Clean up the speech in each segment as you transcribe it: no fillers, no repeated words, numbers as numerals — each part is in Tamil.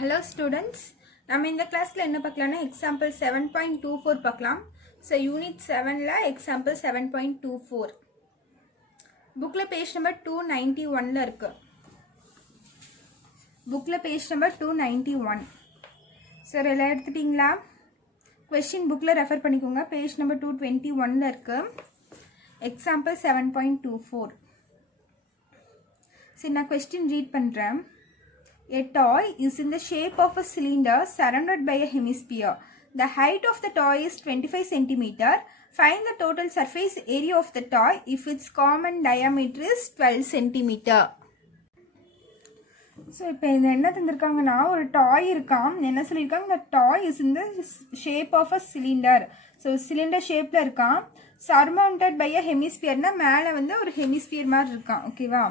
Hello students, நம்ம இந்த கிளாஸ்ல என்ன பார்க்கலாம்னா எக்ஸாம்பிள் 7.24 பார்க்கலாம். ஸோ யூனிட் 7ல எக்ஸாம்பிள் 7.24 புக்கில் பேஜ் நம்பர் 291ல இருக்கு. புக்கில் பேஜ் நம்பர் 291. சார் எல்லாம் எடுத்துட்டிங்களா? கொஸ்டின் புக்கில் ரெஃபர் பண்ணிக்கோங்க. பேஜ் நம்பர் 221ல இருக்கு. எக்ஸாம்பிள் 7.24. சரி, நான் கொஸ்டின் ரீட் பண்ணுறேன். A toy is in the shape of a cylinder surrounded by a hemisphere. The height of the toy is 25 cm. Find the total surface area of the toy if its common diameter is 12 cm. So இப்போ இது என்ன தந்திருக்காங்கன்னா, ஒரு டாய் இருக்கான். என்ன சொல்லியிருக்காங்க, இந்த டாய் இஸ் இந்த shape of a cylinder. So cylinder ஷேப்பில் இருக்கான். சர்மவுண்டட் பை அ ஹெமிஸ்பியர்னா மேலே வந்து ஒரு ஹெமிஸ்பியர் மாதிரி இருக்கான். ஓகேவா?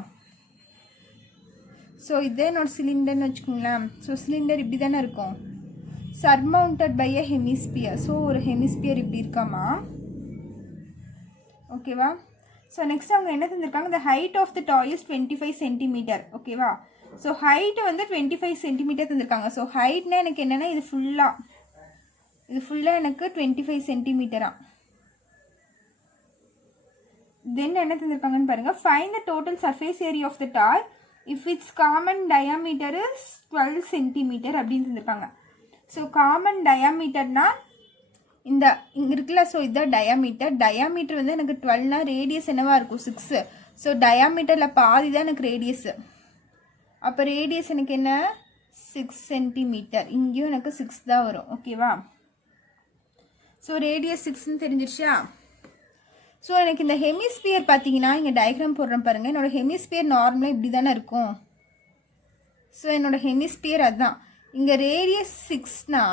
ஸோ இதே என்னோட சிலிண்டர்னு வச்சுக்கோங்களேன். ஸோ சிலிண்டர் இப்படி தானே இருக்கும், சர்மவுண்டட் பை அ ஹெமிஸ்பியர். ஸோ ஒரு ஹெமிஸ்பியர் இப்படி இருக்காமா? ஓகேவா? ஸோ நெக்ஸ்ட் அவங்க என்ன தந்திருக்காங்க, the height of the toy is 25 cm. ஓகேவா? ஸோ ஹைட்டு வந்து 25 cm தந்திருக்காங்க. ஸோ ஹைட்னா எனக்கு என்னென்னா இது ஃபுல்லாக எனக்கு 25 cm. தென் என்ன தந்திருக்காங்கன்னு பாருங்கள். Find the total surface area of the toy if its common diameter is 12 cm அப்படின்னு தந்திருக்காங்க. ஸோ காமன் டயாமீட்டர்னா இங்கே இருக்குல்ல. ஸோ இதுதான் டயாமீட்டர் வந்து எனக்கு 12னா ரேடியஸ் என்னவா இருக்கும், 6. ஸோ டயாமீட்டரில் பாதி தான் எனக்கு ரேடியஸ். அப்போ ரேடியஸ் எனக்கு என்ன, 6 cm. இங்கேயும் எனக்கு 6 தான் வரும். ஓகேவா? ஸோ ரேடியஸ் 6ன்னு தெரிஞ்சிருச்சா? ஸோ எனக்கு இந்த ஹெமிஸ்பியர் பார்த்தீங்கன்னா, இங்கே டயக்ராம் போடுறேன் பாருங்கள். என்னோடய ஹெமிஸ்பியர் நார்மலாக இப்படி தானே இருக்கும். ஸோ என்னோடய ஹெமிஸ்பியர் அதுதான். இங்கே ரேடியஸ் 6னா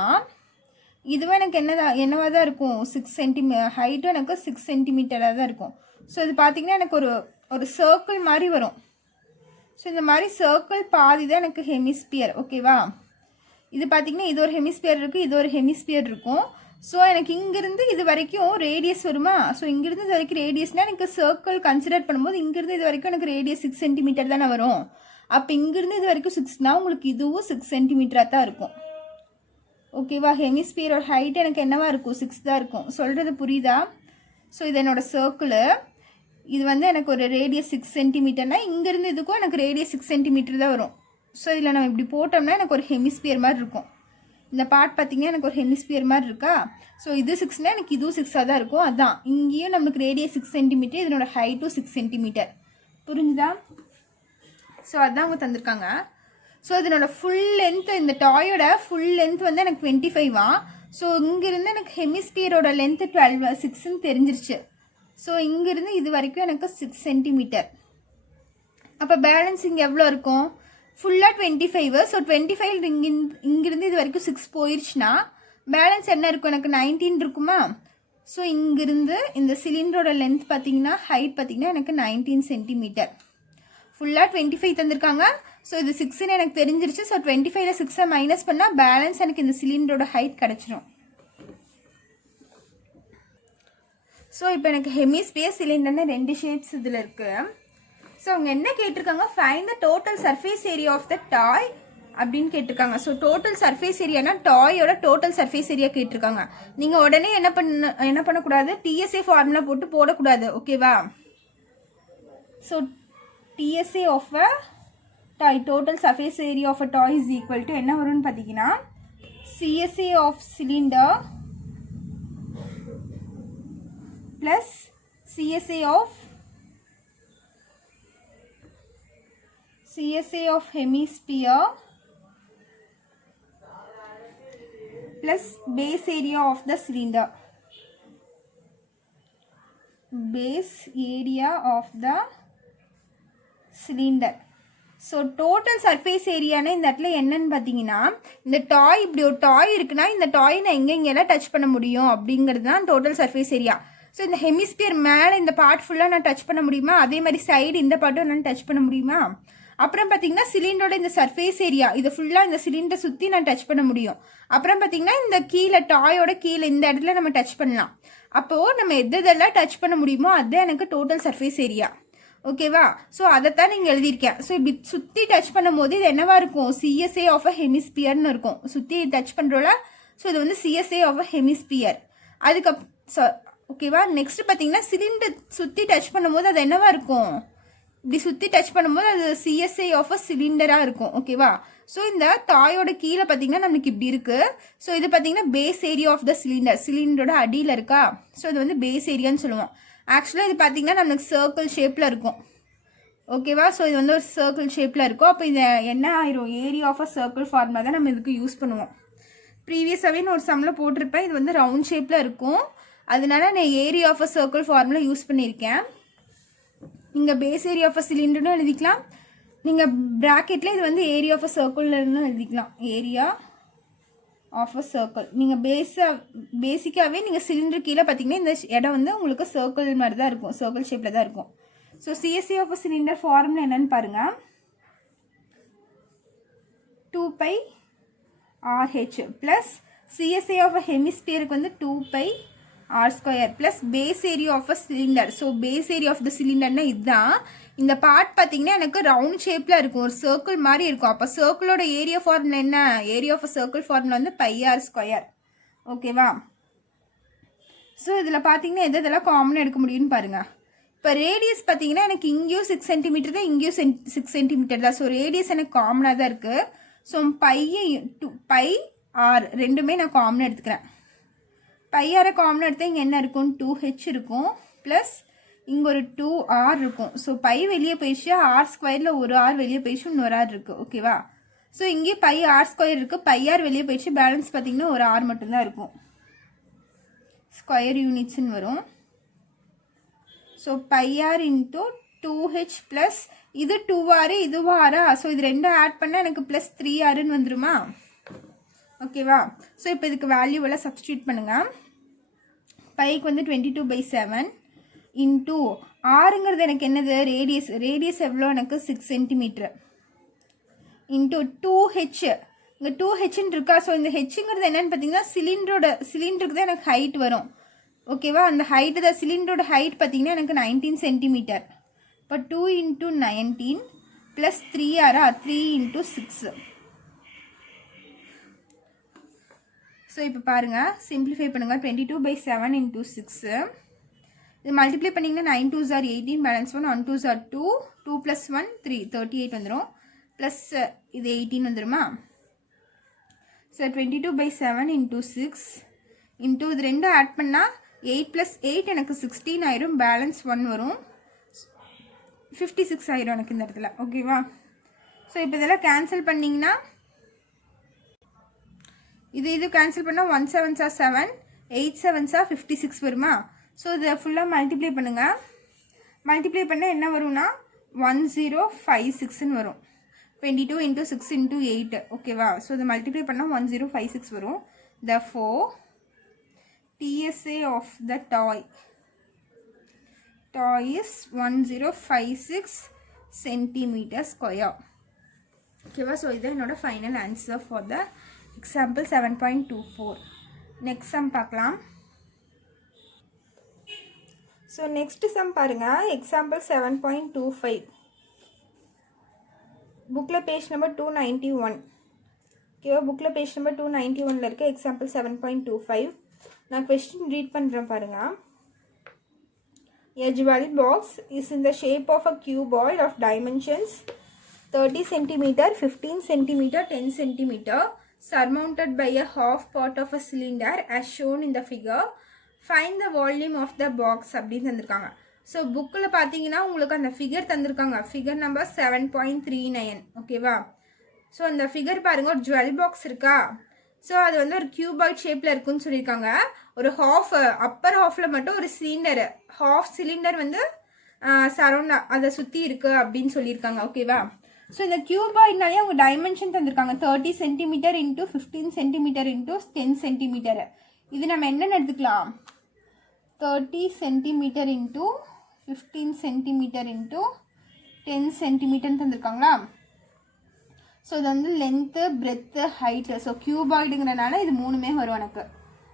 இதுவே எனக்கு என்னவாக தான் இருக்கும், 6 cm. ஹைட்டும் எனக்கு 6 cm தான் இருக்கும். ஸோ இது பார்த்தீங்கன்னா எனக்கு ஒரு சர்க்கிள் மாதிரி வரும். ஸோ இந்த மாதிரி சர்க்கிள் பாதி தான் எனக்கு ஹெமிஸ்பியர். ஓகேவா? இது பார்த்தீங்கன்னா இது ஒரு ஹெமிஸ்பியர் இருக்குது, இது ஒரு ஹெமிஸ்பியர் இருக்கும். ஸோ எனக்கு இங்கிருந்து இது வரைக்கும் ரேடியஸ் வருமா? ஸோ இங்கிருந்து இது வரைக்கும் ரேடியஸ்னால் எனக்கு சர்க்கிள் கன்சிடர் பண்ணும்போது இங்கிருந்து இது வரைக்கும் எனக்கு ரேடியஸ் 6 cm தானே வரும். அப்போ இங்கிருந்து இது வரைக்கும் 6னா உங்களுக்கு இதுவும் 6 cm தான் இருக்கும். ஓகேவா? ஹெமிஸ்பியரோட ஹைட் எனக்கு என்னவா இருக்கும், 6 தான் இருக்கும். சொல்கிறது புரியுதா? ஸோ இது என்னோட சர்க்கிள். இது வந்து எனக்கு ஒரு ரேடியஸ் 6 cm. இங்கிருந்து இதுக்கும் எனக்கு ரேடியஸ் 6 cm தான் வரும். ஸோ இதில் நம்ம இப்படி போட்டோம்னா எனக்கு ஒரு ஹெமிஸ்பியர் மாதிரி இருக்கும். இந்த பார்ட் பார்த்தீங்கன்னா எனக்கு ஒரு ஹெமிஸ்பியர் மாதிரி இருக்கா? ஸோ இது 6னா எனக்கு இதுவும் 6ஆக தான் இருக்கும். அதுதான் இங்கேயும் நம்மளுக்கு ரேடியஸ் 6 cm, இதனோட ஹைட்டும் 6 cm. புரிஞ்சுதா? ஸோ அதுதான் அவங்க தந்திருக்காங்க. ஸோ இதனோட ஃபுல் லென்த், இந்த டாயோட ஃபுல் லென்த் வந்து எனக்கு 25. ஸோ இங்கிருந்து எனக்கு ஹெமிஸ்பியரோட லென்த்து 6ன்னு தெரிஞ்சிருச்சு. ஸோ இங்கிருந்து இது வரைக்கும் எனக்கு 6 cm. அப்போ பேலன்ஸ் இங்கே எவ்வளோ இருக்கும், ஃபுல்லாக 25. ஸோ 25 இங்கிருந்து இது வரைக்கும் 6 போயிடுச்சுன்னா பேலன்ஸ் என்ன இருக்கும், எனக்கு 19 இருக்குமா? ஸோ இங்கிருந்து இந்த சிலிண்டரோட லென்த் பார்த்தீங்கன்னா, ஹைட் பார்த்தீங்கன்னா எனக்கு 19 cm. ஃபுல்லாக 25 தந்திருக்காங்க. ஸோ இது 6ன்னு எனக்கு தெரிஞ்சிருச்சு. ஸோ 25ல 6 மைனஸ் பண்ணால் பேலன்ஸ் எனக்கு இந்த சிலிண்டரோட ஹைட் கிடச்சிரும். ஸோ இப்போ எனக்கு ஹெமிஸ்பியர் சிலிண்டர்னு 2 ஷேப்ஸ் இதில் இருக்குது. ஸோ அவங்க என்ன கேட்டிருக்காங்க, find the total surface area of the toy அப்படின்னு கேட்டிருக்காங்க. ஸோ டோட்டல் சர்ஃபேஸ் ஏரியானா டாயோட டோட்டல் சர்ஃபேஸ் ஏரியா கேட்டிருக்காங்க. நீங்கள் உடனே என்ன பண்ணக்கூடாது, டிஎஸ்ஏ ஃபார்முலா போட்டு போடக்கூடாது. ஓகேவா? So TSA of a toy, total surface area of a toy is equal to என்ன வரும்னு பார்த்தீங்கன்னா, CSA of cylinder plus CSA of hemisphere plus base area of the cylinder. Base area of the cylinder. So total surface ஏரியானா இந்த இடத்துல என்னன்னு பார்த்தீங்கன்னா, இந்த டாய் இப்படி ஒரு டாய் இருக்குன்னா இந்த டாய் நான் எங்கெங்கெல்லாம் டச் பண்ண முடியும் அப்படிங்கிறது தான் டோட்டல் சர்ஃபேஸ் ஏரியா. ஸோ இந்த ஹெமிஸ்பியர் மேலே இந்த பார்ட் ஃபுல்லாக நான் டச் பண்ண முடியுமா? அதே மாதிரி சைடு இந்த பார்ட்டும் நான் டச் பண்ண முடியுமா? அப்புறம் பார்த்தீங்கன்னா சிலிண்டரோட இந்த சர்ஃபேஸ் ஏரியா இதை ஃபுல்லாக இந்த சிலிண்டரை சுற்றி நான் டச் பண்ண முடியும். அப்புறம் பார்த்தீங்கன்னா இந்த கீழே டாயோட கீழே இந்த இடத்துல நம்ம டச் பண்ணலாம். அப்போது நம்ம எதெல்லாம் டச் பண்ண முடியுமோ அதுதான் எனக்கு டோட்டல் சர்ஃபேஸ் ஏரியா. ஓகேவா? ஸோ அதைத்தான் நீங்கள் எழுதியிருக்கேன். ஸோ இப்படி சுற்றி டச் பண்ணும் போது இது என்னவா இருக்கும்? சிஎஸ்ஏ ஆஃப் அ ஹெமிஸ்பியர்னு இருக்கும். சுற்றி டச் பண்ணுறோல, ஸோ இது வந்து சிஎஸ்ஏ ஆஃப் அ ஹெமிஸ்பியர். ஓகேவா? நெக்ஸ்ட் பார்த்தீங்கன்னா சிலிண்டர் சுற்றி டச் பண்ணும்போது அது என்னவா இருக்கும்? இப்படி சுற்றி டச் பண்ணும்போது அது சிஎஸ்ஐ ஆஃப் அ சிலிண்டராக இருக்கும். ஓகேவா? ஸோ இந்த தாயோட கீழே பார்த்தீங்கன்னா நம்மளுக்கு இப்படி இருக்குது. ஸோ இது பார்த்தீங்கன்னா பேஸ் ஏரியா ஆஃப் த சிலிண்டரோட அடியில் இருக்கா? ஸோ இது வந்து பேஸ் ஏரியான்னு சொல்லுவோம். ஆக்சுவலாக இது பார்த்தீங்கன்னா நம்மளுக்கு சர்க்கிள் ஷேப்பில் இருக்கும். ஓகேவா? ஸோ இது வந்து ஒரு சர்க்கிள் ஷேப்பில் இருக்கும். அப்போ இது என்ன ஆயிரும்? Area of a circle formula தான் நம்ம இதுக்கு யூஸ் பண்ணுவோம். ப்ரீவியஸாகவே நான் ஒரு சம்மில் போட்டிருப்பேன். இது வந்து ரவுண்ட் ஷேப்பில் இருக்கும். அதனால நான் area of a circle formula use பண்ணியிருக்கேன். நீங்கள் பேஸ் ஏரியா ஆஃப் அ சிலிண்டர்னு எழுதிக்கலாம். நீங்கள் ப்ராக்கெட்டில் இது வந்து ஏரியா ஆஃப் அ சர்க்கிள்னு எழுதிக்கலாம். Area of a circle. நீங்கள் பேசிக்காகவே நீங்கள் சிலிண்டர் கீழே பார்த்தீங்கன்னா இந்த இடம் வந்து உங்களுக்கு சர்க்கிள் மாதிரி தான் இருக்கும். சர்க்கிள் ஷேப்பில் தான் இருக்கும். So CSC of a cylinder formula என்னன்னு பாருங்கள். 2π RH plus CSA of a ஹெமிஸ்பியருக்கு வந்து 2π R² plus base area of a cylinder. So base area of the சிலிண்டர்னா இதுதான். இந்த பார்ட் பார்த்தீங்கன்னா எனக்கு ரவுண்ட் ஷேப்பில் இருக்கும். ஒரு சர்க்கிள் மாதிரி இருக்கும். அப்போ சர்க்கிளோட ஏரியா ஃபார்முலா என்ன? Area of a circle formula வந்து πr². ஓகேவா? ஸோ இதில் பார்த்தீங்கன்னா இதெல்லாம் காமனாக எடுக்க முடியும்னு பாருங்கள். இப்போ ரேடியஸ் பார்த்தீங்கன்னா எனக்கு இங்கேயும் 6 சென்டிமீட்டர் தான், இங்கேயும் 6 சென்டிமீட்டர் தான். ஸோ ரேடியஸ் எனக்கு காமனாக தான் இருக்குது. ஸோ πr ரெண்டுமே நான் காமனாக எடுத்துக்கிறேன். πr காமனாக எடுத்தால் இங்கே என்ன இருக்கும்? 2h இருக்கும் ப்ளஸ் இங்கே ஒரு 2r இருக்கும். ஸோ பை வெளியே போயிடுச்சு. r² ஒரு r வெளியே போயிடுச்சு, இன்னொரு r இருக்குது. ஓகேவா? ஸோ இங்கே πr² இருக்குது. πr வெளியே போயிடுச்சு. பேலன்ஸ் பார்த்தீங்கன்னா ஒரு r மட்டும்தான் இருக்கும். ஸ்கொயர் யூனிட்ஸ்ன்னு வரும். So πr into 2h plus இது 2r இதுவும் r. ஸோ இது ரெண்டும் ஆட் பண்ணால் எனக்கு ப்ளஸ் 3rன்னு வந்துருமா? ஓகேவா? ஸோ இப்போ இதுக்கு வேல்யூவெல்லாம் சப்ஸ்டியூட் பண்ணுங்கள். பைக்கு வந்து 22/7 இன்டூ ஆறுங்கிறது எனக்கு என்னது? ரேடியஸ் எவ்வளோ? எனக்கு 6 சென்டிமீட்டர் இன்டூ 2h. இங்கே 2hன்னு இருக்கா? ஸோ இந்த ஹெச்ங்கிறது என்னன்னு பார்த்தீங்கன்னா சிலிண்டருக்கு தான் எனக்கு ஹைட் வரும். ஓகேவா? அந்த ஹைட்டு தான் சிலிண்டரோட ஹைட் பார்த்தீங்கன்னா எனக்கு 19 சென்டிமீட்டர். இப்போ 2 × 19 ப்ளஸ் 3r 3 × 6. ஸோ இப்போ பாருங்கள், சிம்பிளிஃபை பண்ணுங்கள். 22/7 × 6. இது மல்டிப்ளை பண்ணிங்கன்னா 9 2s are 18, balance 1 1 2s are 2, 2 + 1 3 38 வந்துடும். ப்ளஸ் இது 18 வந்துடுமா? ஸோ 22/7 × 6 இன்ட்டு இது ரெண்டும் ஆட் பண்ணால் 8 + 8 எனக்கு 16 ஆயிரும். பேலன்ஸ் 1 வரும். 56 ஆயிரும் எனக்கு இந்த இடத்துல. ஓகேவா? ஸோ இப்போ இதெல்லாம் கேன்சல் பண்ணிங்கன்னா இது கேன்சல் பண்ணால் 1 7s are 7, 8 7s are 56 வருமா? ஸோ இதை ஃபுல்லாக மல்டிப்ளை பண்ணுங்கள். மல்டிப்ளை பண்ணால் என்ன வரும்னா 1056ன்னு வரும். 22 × 6 × 8. ஓகேவா? ஸோ இதை மல்டிப்ளை பண்ணால் 1056 வரும். Therefore TSA of the toy is 1056 cm². ஓகேவா? ஸோ இதான் என்னோட final answer for the example 7.24. Next sum பார்க்கலாம். ஸோ நெக்ஸ்ட் சம் பாருங்கள். எக்ஸாம்பிள் 7.25. புக்கில் பேஜ் நம்பர் 291. ஓகேவா? புக்கில் பேஜ் நம்பர் 291 இருக்க எக்ஸாம்பிள் 7.25. நான் கொஸ்டின் ரீட் பண்ணுறேன் பாருங்கள். A jewelry box is in the shape of a cuboid of dimensions 30 cm, 15 cm, 10 cm, surmounted by a half part of a cylinder as shown in the figure. Find the volume of the box அப்படின்னு தந்திருக்காங்க. ஸோ புக்கில் பார்த்தீங்கன்னா உங்களுக்கு அந்த ஃபிகர் தந்திருக்காங்க. Figure number 7.39. ஓகேவா? ஸோ அந்த ஃபிகர் பாருங்கள். ஒரு ஜுவல் பாக்ஸ் இருக்கா? ஸோ அது வந்து ஒரு கியூபாய்ட் ஷேப்பில் இருக்குன்னு சொல்லியிருக்காங்க. ஒரு அப்பர் ஹாஃபில் மட்டும் ஒரு சிலிண்டரு, ஹாஃப் சிலிண்டர் வந்து சரௌண்டாக அதை சுற்றி இருக்குது அப்படின்னு சொல்லியிருக்காங்க. ஓகேவா? ஸோ இந்த கியூபாய்ட்னாலே அவங்க டைமென்ஷன் தந்திருக்காங்க. 30 cm × 15 cm × 10 cm. இது நம்ம என்னென்னு எடுத்துக்கலாம்? 30 cm × 15 cm × 10 cm தந்திருக்காங்களா? ஸோ இது வந்து லென்த்து, பிரெத்து, ஹைட்டு. ஸோ கியூபாய்டுங்கிறனால இது மூணுமே வரும் எனக்கு.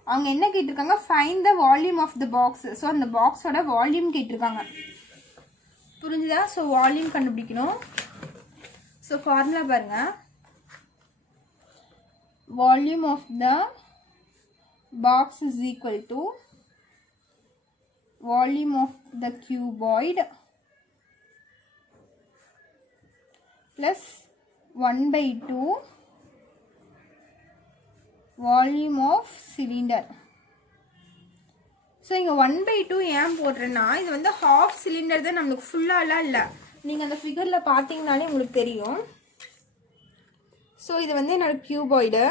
அவங்க என்ன கேட்டிருக்காங்க? Find the volume of the box. So அந்த பாக்ஸோட வால்யூம் கேட்டிருக்காங்க. புரிஞ்சுதா? ஸோ வால்யூம் கண்டுபிடிக்கணும். ஸோ ஃபார்முலா பாருங்கள். Volume of the box is equal to volume of the cuboid plus 1/2 volume of cylinder. So இங்கே 1/2 ஏன் போடுறேன்னா, இது வந்து ஹாஃப் சிலிண்டர் தான், நம்மளுக்கு ஃபுல்லாலாம் இல்லை. நீங்கள் அந்த ஃபிகரில் பார்த்தீங்கனாலே உங்களுக்கு தெரியும். ஸோ இது வந்து என்னோட கியூபாய்டு.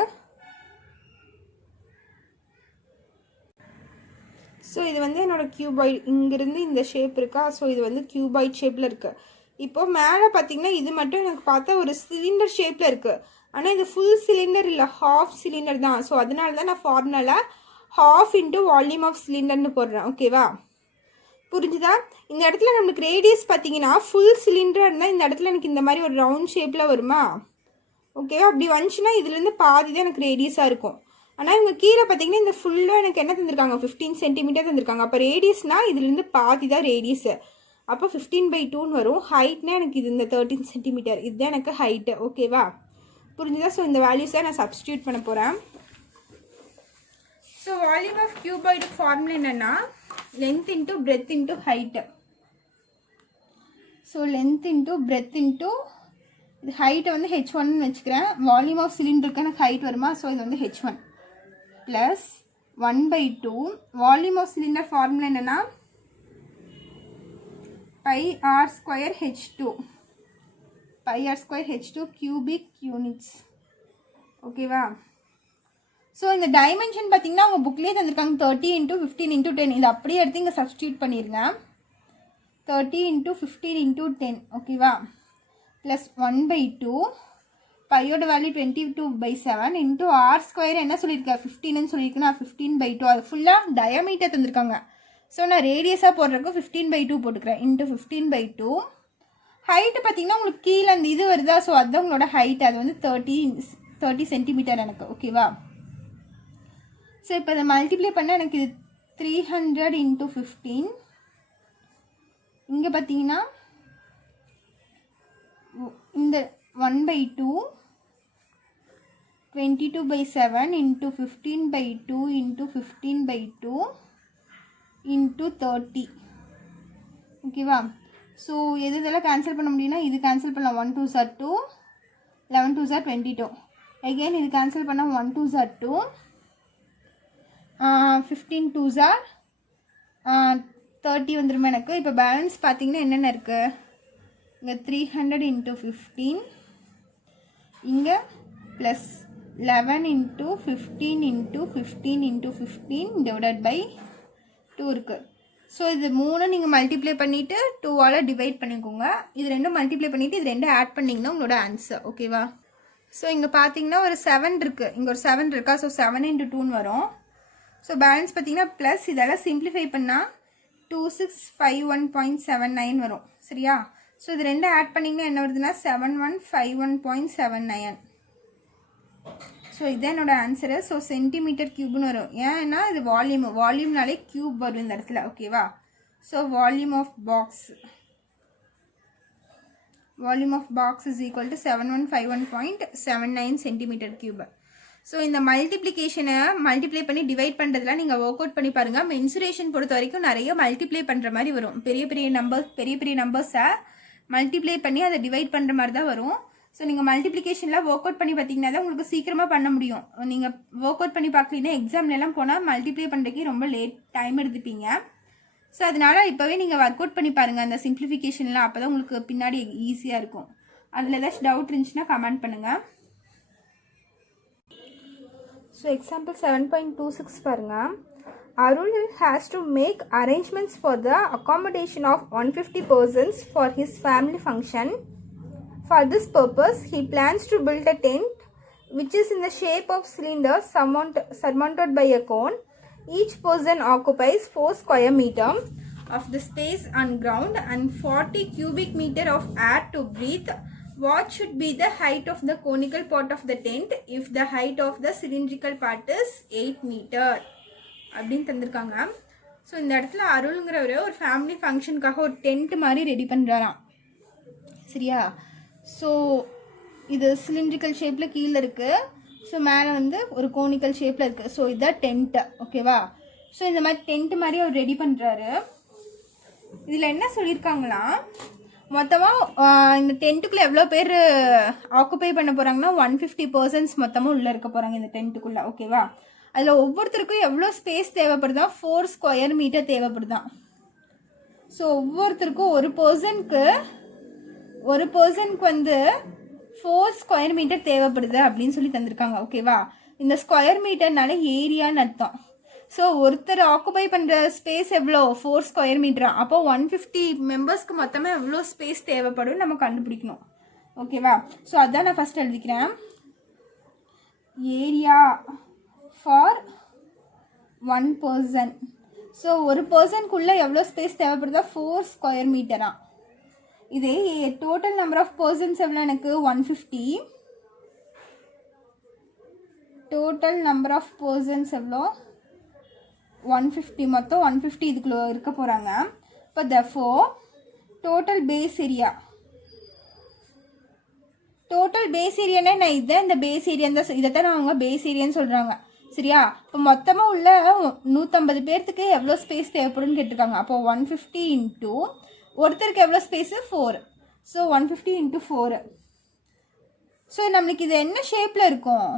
ஸோ இது வந்து என்னோட கியூபாய்டு. இங்கேருந்து இந்த ஷேப் இருக்கா. ஸோ இது வந்து கியூபாய்டு ஷேப்பில் இருக்குது. இப்போ மேலே பார்த்தீங்கன்னா இது மட்டும் எனக்கு பார்த்தா ஒரு சிலிண்டர் ஷேப்பில் இருக்குது. ஆனால் இது ஃபுல் சிலிண்டர் இல்லை, ஹாஃப் சிலிண்டர் தான். ஸோ அதனால தான் நான் ஃபார்முலாவில் half into வால்யூம் ஆஃப் சிலிண்டர்னு போடுறேன். ஓகேவா? புரிஞ்சுதா? இந்த இடத்துல நம்மளுக்கு ரேடியஸ் பார்த்தீங்கன்னா ஃபுல் சிலிண்டராக இருந்தால் இந்த இடத்துல எனக்கு இந்த மாதிரி ஒரு ரவுண்ட் ஷேப்பில் வருமா? ஓகேவா? அப்படி வந்துச்சுன்னா இதுலேருந்து பாதி தான் எனக்கு ரேடியஸாக இருக்கும். ஆனால் இவங்க கீழே பார்த்தீங்கன்னா இந்த ஃபுல்லாக எனக்கு என்ன தந்திருக்காங்க, 15 சென்டிமீட்டர் தந்திருக்காங்க. அப்போ ரேடியஸ்னால் இதுலேருந்து பாதி தான் ரேடியஸு. அப்போ 15/2 வரும். ஹைட்னா எனக்கு இது இந்த 13 சென்டிமீட்டர், இதுதான் எனக்கு ஹைட்டு. ஓகேவா? புரிஞ்சுதா? ஸோ இந்த வேல்யூஸை நான் சப்ஸ்டியூட் பண்ண போகிறேன். So volume of cuboid formula என்னென்னா length into breadth into height. So length into breadth into இது ஹைட்டை வந்து h1ன்னு வச்சுக்கிறேன். வால்யூம் ஆஃப் சிலிண்டருக்கு எனக்கு ஹைட் வருமா? ஸோ இது வந்து h1 plus 1/2 volume of cylinder formula என்னென்னா πr² h2 πr² h2 cubic units. ஓகேவா? ஸோ இந்த டைமென்ஷன் பார்த்தீங்கன்னா அவங்க புக்லேயே தந்திருக்காங்க 30 × 15 × 10. இது அப்படியே எடுத்து இங்கே சப்ஸ்டியூட் பண்ணிடுங்க. 30 × 15 × 10. ஓகேவா? ப்ளஸ் 1/2 பையோட வேல்யூ 22/7 இன்ட்டு r² என்ன சொல்லியிருக்கேன், 15ன்னு சொல்லியிருக்கேன்னா 15/2. அது ஃபுல்லாக டயமீட்டர் தந்திருக்காங்க. ஸோ நான் ரேடியஸாக போடுறதுக்கு 15/2 போட்டுக்கிறேன். இன்ட்டு 15/2. ஹைட்டு பார்த்தீங்கன்னா உங்களுக்கு கீழே அந்த இது வருதா? ஸோ அதுதான் உங்களோட ஹைட். அது வந்து 30 சென்டிமீட்டர் எனக்கு. ஓகேவா? ஸோ இப்போ இதை மல்டிப்ளை பண்ணால் எனக்கு இது 300 × 15. இங்கே பார்த்தீங்கன்னா இந்த 1/2 22/7 இன்ட்டு 15/2 இன்ட்டு 15/2 இன்ட்டு 30. ஓகேவா? ஸோ எது இதெல்லாம் கேன்சல் பண்ண முடியும்னா இது கேன்சல் பண்ணலாம். 1 2s are 2, 11 2s are 22. Again இது கேன்சல் பண்ணால் 1 2s are 2, 15 2s are 30 வந்துடும் எனக்கு. இப்போ பேலன்ஸ் பார்த்தீங்கன்னா என்னென்ன இருக்குது, இங்கே 300 × 15, இங்கே ப்ளஸ் 11 × 15 × 15 × 15 டிவைடட் பை 2 இருக்குது. ஸோ இது 3 நீங்கள் மல்டிப்ளை பண்ணிவிட்டு 2ஆல் டிவைட் பண்ணிக்கோங்க. இது ரெண்டும் மல்டிப்ளை பண்ணிவிட்டு இது ரெண்டும் ஆட் பண்ணிங்கன்னா உங்களோட ஆன்சர். ஓகேவா? ஸோ இங்கே பார்த்தீங்கன்னா ஒரு 7 இருக்குது, இங்கே ஒரு 7 இருக்கா? ஸோ 7 × 2ன்னு வரும். ஸோ பேலன்ஸ் பார்த்தீங்கன்னா ப்ளஸ் இதெல்லாம் சிம்பிளிஃபை பண்ணால் 2651.79 வரும். சரியா? ஸோ இது ரெண்டும் ஆட் பண்ணிங்கன்னா என்ன வருதுன்னா 7151.79. ஸோ இதுதான் என்னோட ஆன்சரு. ஸோ சென்டிமீட்டர் கியூப்னு வரும். ஏன்னா இது வால்யூம்னாலே கியூப் வரும் இந்த இடத்துல. ஓகேவா? So volume of box is equal to 7151.79 centimetre cube. So இந்த மல்டிப்ளிகேஷனை மல்டிப்ளை பண்ணி டிவைட் பண்ணுறதுலாம் நீங்கள் ஒர்க் அவுட் பண்ணி பாருங்கள். மென்சுரேஷன் பொறுத்த வரைக்கும் நிறைய மல்டிப்ளை பண்ணுற மாதிரி வரும். பெரிய பெரிய நம்பர்ஸை மல்டிப்ளை பண்ணி அதை டிவைட் பண்ணுற மாதிரி தான் வரும். ஸோ நீங்கள் மல்டிப்ளிகேஷனில் ஒர்க் அவுட் பண்ணி பார்த்தீங்கன்னா தான் உங்களுக்கு சீக்கிரமாக பண்ண முடியும். நீங்கள் ஒர்க் அவுட் பண்ணி பார்க்கலன்னா எக்ஸாம்லாம் போனால் மல்டிப்ளை பண்ணுறதுக்கு ரொம்ப டைம் எடுத்துப்பீங்க. ஸோ அதனால் இப்போவே நீங்கள் ஒர்க் அவுட் பண்ணி பாருங்கள் அந்த சிம்பிளிஃபிகேஷன்லாம். அப்போ தான் உங்களுக்கு பின்னாடி ஈஸியாக இருக்கும். அதில் ஏதாச்சும் டவுட் இருந்துச்சுன்னா கமெண்ட் பண்ணுங்கள். ஸோ எக்ஸாம்பிள் 7.26 பாருங்கள். Arul has to make arrangements for the accommodation of 150 persons for his family function. For this purpose, he plans to build a tent which is in the shape of cylinder surmounted by a cone. Each person occupies 4 square meter of the space on ground and 40 cubic meter of air to breathe. What should be the height of the conical part of the tent if the height of the cylindrical part is 8 meter? அப்படின்னு தந்திருக்காங்க. ஸோ இந்த இடத்துல அருள்ங்கிறவர் ஒரு ஃபேமிலி ஃபங்க்ஷனுக்காக ஒரு டென்ட் மாதிரி ரெடி பண்ணுறாராம். சரியா? ஸோ இது சிலிண்ட்ரிக்கல் ஷேப்பில் கீழே இருக்குது. ஸோ மேலே வந்து ஒரு கோனிக்கல் ஷேப்பில் இருக்குது. ஸோ இதுதான் டென்ட்டு. ஓகேவா? ஸோ இந்த மாதிரி டென்ட் மாதிரி அவர் ரெடி பண்ணுறாரு. இதில் என்ன சொல்லியிருக்காங்களா, மொத்தமாக இந்த டென்ட்டுக்குள்ளே எவ்வளோ பேர் ஆக்குப்பை பண்ண போகிறாங்கன்னா 150 பர்சன்ஸ் மொத்தமாக உள்ளே இருக்க போகிறாங்க இந்த டென்ட்டுக்குள்ளே. ஓகேவா? அதில் ஒவ்வொருத்தருக்கும் எவ்வளோ ஸ்பேஸ் தேவைப்படுதா, 4 ஸ்கொயர் மீட்டர் தேவைப்படுதான். ஸோ ஒவ்வொருத்தருக்கும் ஒரு பர்சனுக்கு வந்து 4 ஸ்கொயர் மீட்டர் தேவைப்படுது அப்படின்னு சொல்லி தந்திருக்காங்க. ஓகேவா? இந்த ஸ்கொயர் மீட்டர்னால ஏரியான்னு அர்த்தம். ஸோ ஒருத்தர் ஆக்குபை பண்ணுற ஸ்பேஸ் எவ்வளோ, 4 ஸ்கொயர் மீட்டரா. அப்போ 150 மெம்பர்ஸ்க்கு மொத்தமாக எவ்வளோ ஸ்பேஸ் தேவைப்படும் நம்ம கண்டுபிடிக்கணும். ஓகேவா? ஸோ அதான் நான் ஃபஸ்ட் எழுதிக்கிறேன். Area for 1 person. ஸோ ஒரு பர்சனுக்குள்ளே எவ்வளோ ஸ்பேஸ் தேவைப்படுதா, 4 ஸ்கொயர் மீட்டரா. இதே டோட்டல் நம்பர் ஆஃப் பர்சன்ஸ் எவ்வளோ எனக்கு 150. டோட்டல் நம்பர் ஆஃப் பர்சன்ஸ் எவ்வளோ 150. மொத்தம் 150 இதுக்குள்ள இருக்க போகிறாங்க. இப்போ therefore total base area, total base ஏரியானே நான் இதை இந்த பேஸ் ஏரியா தான், இதைத்தான் நான் அவங்க பேஸ் ஏரியான்னு சொல்கிறாங்க. சரியா? இப்போ மொத்தமாக உள்ள 150 பேர்த்துக்கு எவ்வளோ ஸ்பேஸ் தேவைப்படும்னு கேட்டிருக்காங்க. அப்போ 150 இன்ட்டு ஒருத்தருக்கு எவ்வளோ ஸ்பேஸு 4. So 150 into 4. ஸோ நம்மளுக்கு இது என்ன ஷேப்பில் இருக்கும்,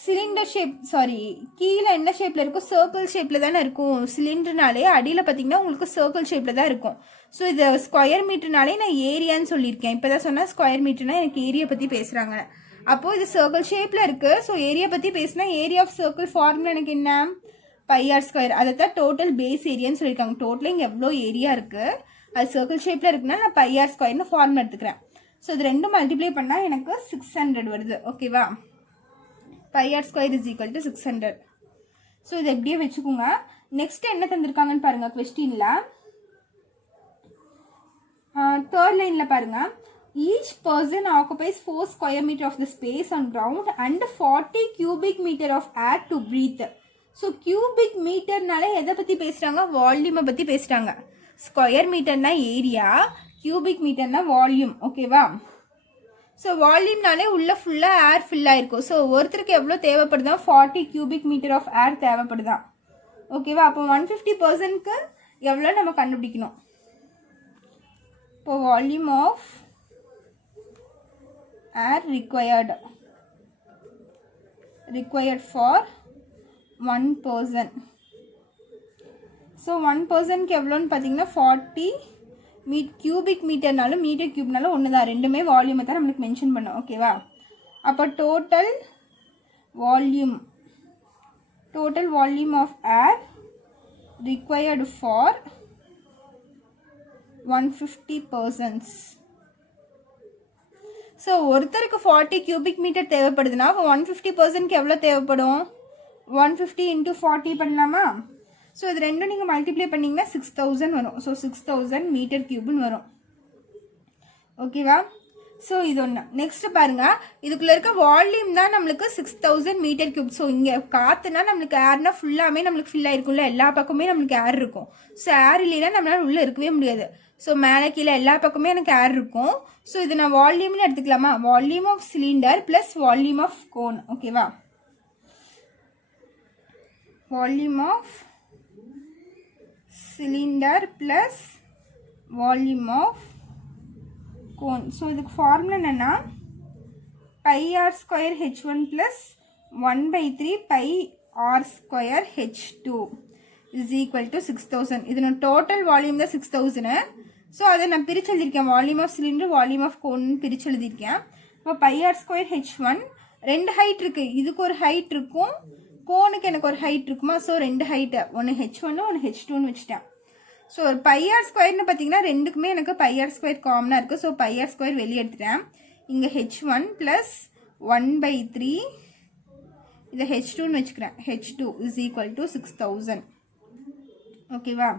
சிலிண்டர் ஷேப், சாரி கீழே என்ன ஷேப்பில் இருக்கும், சர்க்கிள் ஷேப்பில் தானே இருக்கும். சிலிண்டர்னாலே அடியில் பார்த்தீங்கன்னா உங்களுக்கு சர்க்கிள் ஷேப்பில் தான் இருக்கும். ஸோ இது ஸ்கொயர் மீட்டர்னாலே நான் ஏரியான்னு சொல்லியிருக்கேன். இப்போ தான் சொன்னால் ஸ்கொயர் மீட்டர்னா எனக்கு ஏரியா பற்றி பேசுகிறாங்க. அப்போது இது சர்க்கிள் ஷேப்பில் இருக்குது. ஸோ ஏரியா பற்றி பேசினா ஏரியா ஆஃப் சர்க்கிள் ஃபார்முலா எனக்கு என்ன, πr². அதை தான் டோட்டல் பேஸ் ஏரியான்னு சொல்லியிருக்காங்க. டோட்டலாக இங்கே எவ்வளோ ஏரியா இருக்குது, அது சர்க்கிள் ஷேப்பில் இருக்குன்னா நான் πr² ஃபார்முலா எடுத்துக்கிறேன். ஸோ இது ரெண்டும் மல்டிப்ளை பண்ணால் எனக்கு 600 வருது. ஓகேவா? πr² = 600. ஸோ இதை எப்படியே வச்சுக்கோங்க. நெக்ஸ்ட் என்ன தந்திருக்காங்கன்னு பாருங்க கொஸ்டின்ல. 3rd லைன்ல பாருங்க. Each person occupies 4 square metre of the space on ground and 40 cubic meter of air to breathe. So cubic மீட்டர்னால எதை பற்றி பேசுகிறாங்க, வால்யூமை பற்றி பேசுகிறாங்க. ஸ்கொயர் மீட்டர்னா ஏரியா, கியூபிக் மீட்டர்னா வால்யூம். ஓகேவா? ஸோ வால்யூம்னாலே உள்ள ஃபுல்லாக ஏர் ஃபில் ஆயிருக்கும். ஸோ ஒருத்தருக்கு எவ்வளோ தேவைப்படுதான், 40 cubic meter ஆஃப் ஏர் தேவைப்படுதான். ஓகேவா? அப்போ 150 பர்சனுக்கு எவ்வளோ நம்ம கண்டுபிடிக்கணும். இப்போ volume of air required for 1 person. So 1 பர்சனுக்கு எவ்வளோன்னு பார்த்தீங்கன்னா 40 cubic மீட்டர்னாலும் மீட்டர் கியூப்னாலும் ஒன்று தான், ரெண்டுமே வால்யூமை தான் நம்மளுக்கு மென்ஷன் பண்ணோம். ஓகேவா? அப்போ total volume of air required for 150 persons. So ஒருத்தருக்கு 40 cubic meter தேவைப்படுதுன்னா அப்போ 150 பர்சனுக்கு எவ்வளோ தேவைப்படும், 150 இன்ட்டு 40 பண்ணலாமா? ஸோ இது ரெண்டும் நீங்கள் மல்டிப்ளை பண்ணிங்கன்னா 6000 வரும். ஸோ 6000 மீட்டர் கியூப்னு வரும். ஓகேவா? ஸோ இது ஒன்று. நெக்ஸ்ட் பாருங்கள், இதுக்குள்ளே இருக்க வால்யூம் தான் நம்மளுக்கு 6000 மீட்டர் கியூப். ஸோ இங்கே காற்றுனா நம்மளுக்கு ஏர்னா ஃபுல்லாமே நம்மளுக்கு ஃபில் ஆயிருக்கும்ல, எல்லா பக்கமே நம்மளுக்கு ஏர் இருக்கும். ஸோ ஏர் இல்லைன்னா நம்மளால் உள்ளே இருக்கவே முடியாது. ஸோ மேலே கீழே எல்லா பக்கமே எனக்கு ஏர் இருக்கும். ஸோ இது நான் வால்யூம்னு எடுத்துக்கலாமா, volume of cylinder plus volume of cone. ஓகேவா? Volume of cylinder plus volume of cone. So இதுக்கு ஃபார்முலா என்னென்னா πr² h1 plus 1/3 πr² h2 = 6000. இது நான் டோட்டல் வால்யூம் தான் 6000. ஸோ அதை நான் பிரித்து எழுதியிருக்கேன், volume of cylinder volume of cone பிரித்து எழுதியிருக்கேன். இப்போ πr² h1 ரெண்டு ஹைட் இருக்குது, இதுக்கு ஒரு ஹைட் இருக்கும், கோனுக்கு எனக்கு ஒரு ஹைட் இருக்குமா. ஸோ ரெண்டு ஹைட்டு, ஒன்று h1 ஒன்று h2ன்னு வச்சுட்டேன். ஸோ ஒரு πr² பார்த்தீங்கன்னா ரெண்டுக்குமே எனக்கு πr² காமனாக இருக்குது. ஸோ πr² வெளியே எடுத்துட்டேன். இங்கே h1 ப்ளஸ் 1/3 இதை h2ன்னு வச்சுக்கிறேன். h2 = 6000. ஓகேவா?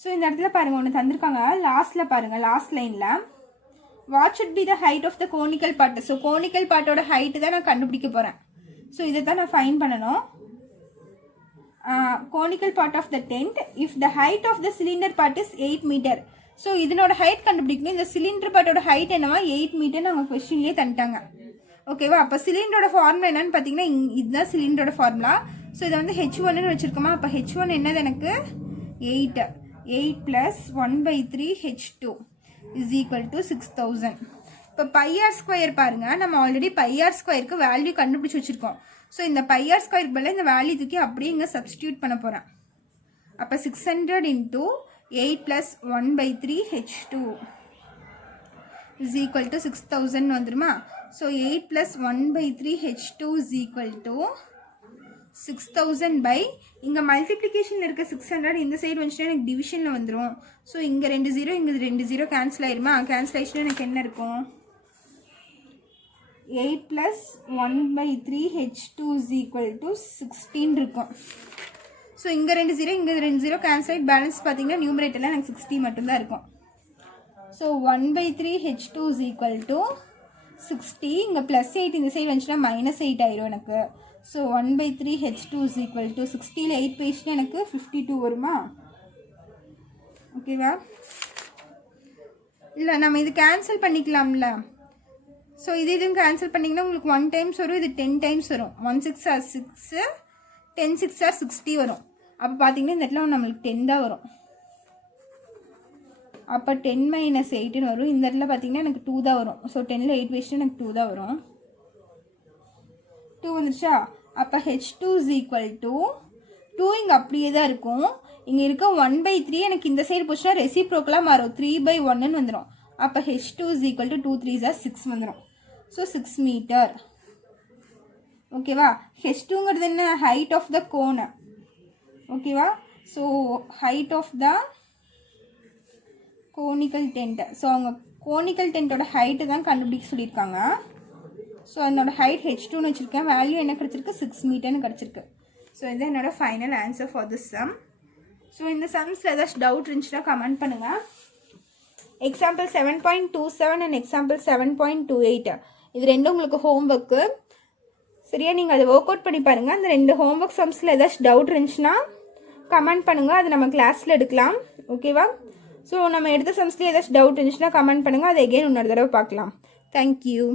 ஸோ இந்த இடத்துல பாருங்கள் ஒன்று தந்திருக்காங்க லாஸ்ட்டில் பாருங்கள், லாஸ்ட் லைனில் what should be the height of the conical part. So conical பார்ட்டோட ஹைட்டு தான் நான் கண்டுபிடிக்க போகிறேன். ஸோ இதை தான் நான் ஃபைன் பண்ணணும். conical part of the tent if the height of the cylinder part is 8 meter. So இதனோட ஹைட் கண்டுபிடிக்கணும். இந்த சிலிண்டர் பார்ட்டோட ஹைட் என்னவா 8 மீட்டர் நாங்கள் கொஸ்டின்லேயே தந்துட்டாங்க. ஓகேவா? அப்போ சிலிண்டரோட ஃபார்முலா என்னன்னு பார்த்தீங்கன்னா இதுதான் சிலிண்டரோட ஃபார்முலா. ஸோ இதை வந்து H1ன்னு வச்சுருக்கோமா? அப்போ H1 என்னது எனக்கு 8 + 1/3 H2 is equal to 6000. இப்போ πr² பாருங்கள், நம்ம ஆல்ரெடி πr²க்கு வேல்யூ கண்டுபிடிச்சி வச்சுருக்கோம். ஸோ இந்த πr² பதில் இந்த வேல்யூ தூக்கி அப்படியே இங்கே சப்ஸ்டியூட் பண்ண போகிறேன். அப்போ 600 × 8 + 1/3 H2 is equal to 6000 வந்துருமா? So 8 + 1/3 H2 is equal to 6000 by இங்கே மல்டிப்ளிகேஷனில் இருக்க 600 இந்த சைடு வந்துச்சுன்னா எனக்கு டிவிஷனில் வந்துடும். ஸோ இங்கே 2 0 இங்கே 2 0 கேன்சல் ஆயிருமா? கேன்சல் ஆயிடுச்சுன்னா எனக்கு என்ன இருக்கும்? 8 + 1/3 H2 is equal to 16 இருக்கும். ஸோ இங்கே 2 0 இங்கே 2 0 கேன்சல் ஆகி பேலன்ஸ் பார்த்தீங்கன்னா நியூமரேட்டரில் எனக்கு 60 மட்டும்தான் இருக்கும். So 1/3 H2 is equal to 60. இங்கே +8 இந்த சைடு வந்துச்சுன்னா -8 ஆயிரும் எனக்கு. So 1/3 H2 is equal to 60ல் 8 போயிடுச்சுன்னா எனக்கு 52 வருமா? ஓகேவா? இல்லை நம்ம இது கேன்சல் பண்ணிக்கலாம்ல. ஸோ இதுவும் கேன்சல் பண்ணிங்கன்னா உங்களுக்கு 1 டைம்ஸ் வரும், இது 10 டைம்ஸ் வரும். 1 6 are 6, 10 6 are 60 வரும். அப்போ பார்த்தீங்கன்னா இந்த இடத்துல நம்மளுக்கு 10 தான் வரும். அப்போ 10 - 8ன்னு வரும். இந்த இடத்துல பார்த்தீங்கன்னா எனக்கு 2 தான் வரும். ஸோ 10ல் 8 வச்சுட்டு எனக்கு 2 தான் வரும். 2 வந்துருச்சா? அப்போ H2 is equal to 2 இங்கே அப்படியே தான் இருக்கும். இங்கே இருக்க 1/3 எனக்கு இந்த சைடு போச்சுன்னா ரெசிப்ரோக்கலாக மாறும், 3/1ன்னு வந்துடும். அப்போ H2 is equal to 2 3s are 6 வந்துடும். So 6 metre. ஓகேவா? H2ங்கிறது என்ன? Height of the cone. ஓகேவா? So height of the conical tent. So அவங்க கோனிக்கல் டென்ட்டோட ஹைட்டு தான் கண்டுபிடிக்க சொல்லியிருக்காங்க. ஸோ அதனோட ஹைட் H2ன்னு வச்சுருக்கேன். வேல்யூ என்ன கிடச்சிருக்கு? 6 மீட்டர்னு கிடச்சிருக்கு. ஸோ இது என்னோட final answer for this sum. So இந்த சம்ஸில் ஏதாச்சும் டவுட் இருந்துச்சுன்னா கமெண்ட் பண்ணுங்கள். எக்ஸாம்பிள் 7.27 அண்ட் எக்ஸாம்பிள் 7.28 இது ரெண்டும் உங்களுக்கு ஹோம்ஒர்க்கு. சரியா? நீங்கள் அதை ஒர்க் அவுட் பண்ணி பாருங்கள். அந்த 2 ஹோம்ஒர்க் சம்ஸில் ஏதாச்சும் டவுட் இருந்துச்சுன்னா கமெண்ட் பண்ணுங்கள். அது நம்ம கிளாஸில் எடுக்கலாம். ஓகேவா? ஸோ நம்ம எடுத்த சம்ஸ்லேயே ஏதாச்சும் டவுட் இருந்துச்சுன்னா கமெண்ட் பண்ணுங்கள். அதை எகெயின் இன்னொரு தடவை பார்க்கலாம். தேங்க்யூ.